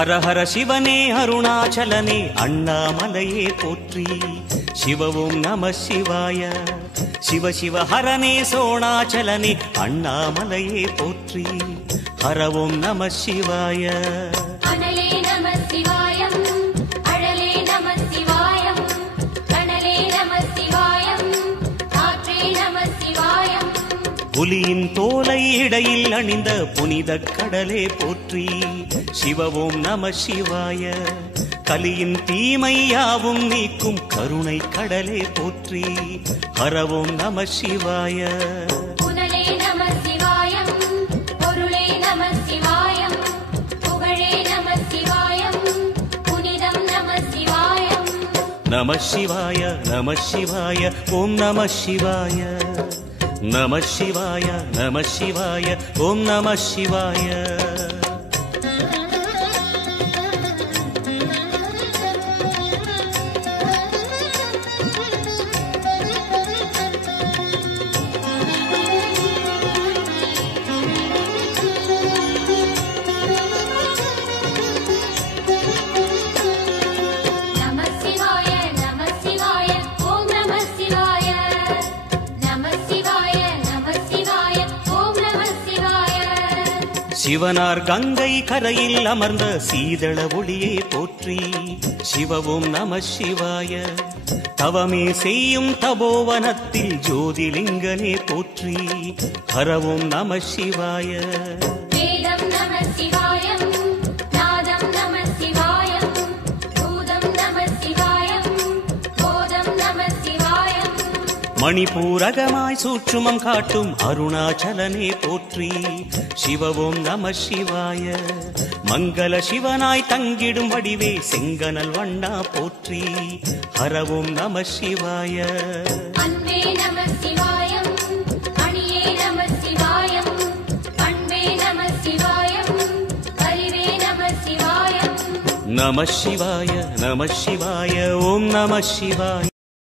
ஹர ஹர சிவனே அருணாச்சலனே அண்ணாமலையே போற்றி. சிவ ஓம் நம சிவாய. சிவ சிவ ஹரனே சோணாச்சலனே அண்ணாமலையே போற்றி. ஹர ஓம் நம சிவாய. அனலே நம சிவாயம், அழலே நம சிவாயம், கனலே நம சிவாயம், காற்றே நம சிவாயம். புலியின் தோலை இடையில் அணிந்த புனித கடலே போற்றி. சிவ ஓம் நம சிவாய. கலியின் தீமையாவும் நீக்கும் கருணை கடலே போற்றி. ஹர ஓம் நம சிவாய. புனலே நம சிவாயம், பொருளே நம சிவாயம், புகழே நம சிவாயம், புனிதம் நம சிவாயம். நம சிவாய நம சிவாய ஓம் நம சிவாய. நம சிவாய நம சிவாய ஓம் நம சிவாய. சிவனார் கங்கை கரையில் அமர்ந்த சீதள ஒளியே போற்றி. சிவ ஓம் நம சிவாய. தவமே செய்யும் தபோவனத்தில் ஜோதிலிங்கனே போற்றி. ஹர ஓம் நம சிவாய. வேதம் நம சிவாயம், நாதம் நம சிவாயம், பூதம் நம சிவாயம், போதம் நம சிவாயம். மணிபூரகமாய் சூட்சுமம் காட்டும் அருணாச்சலனே போற்றி. சிவ ஓம் நம சிவாய. மங்கள சிவனாய் தங்கிடும் வடிவே செங்கனல் வண்ணா போற்றி. ஹர ஓம் நம சிவாய. அன்பே நம சிவாயம், அணியே நம சிவாயம், பண்பே நம சிவாயம், அறிவே நம சிவாயம். நம சிவாய நம சிவாய ஓம் நம சிவாய.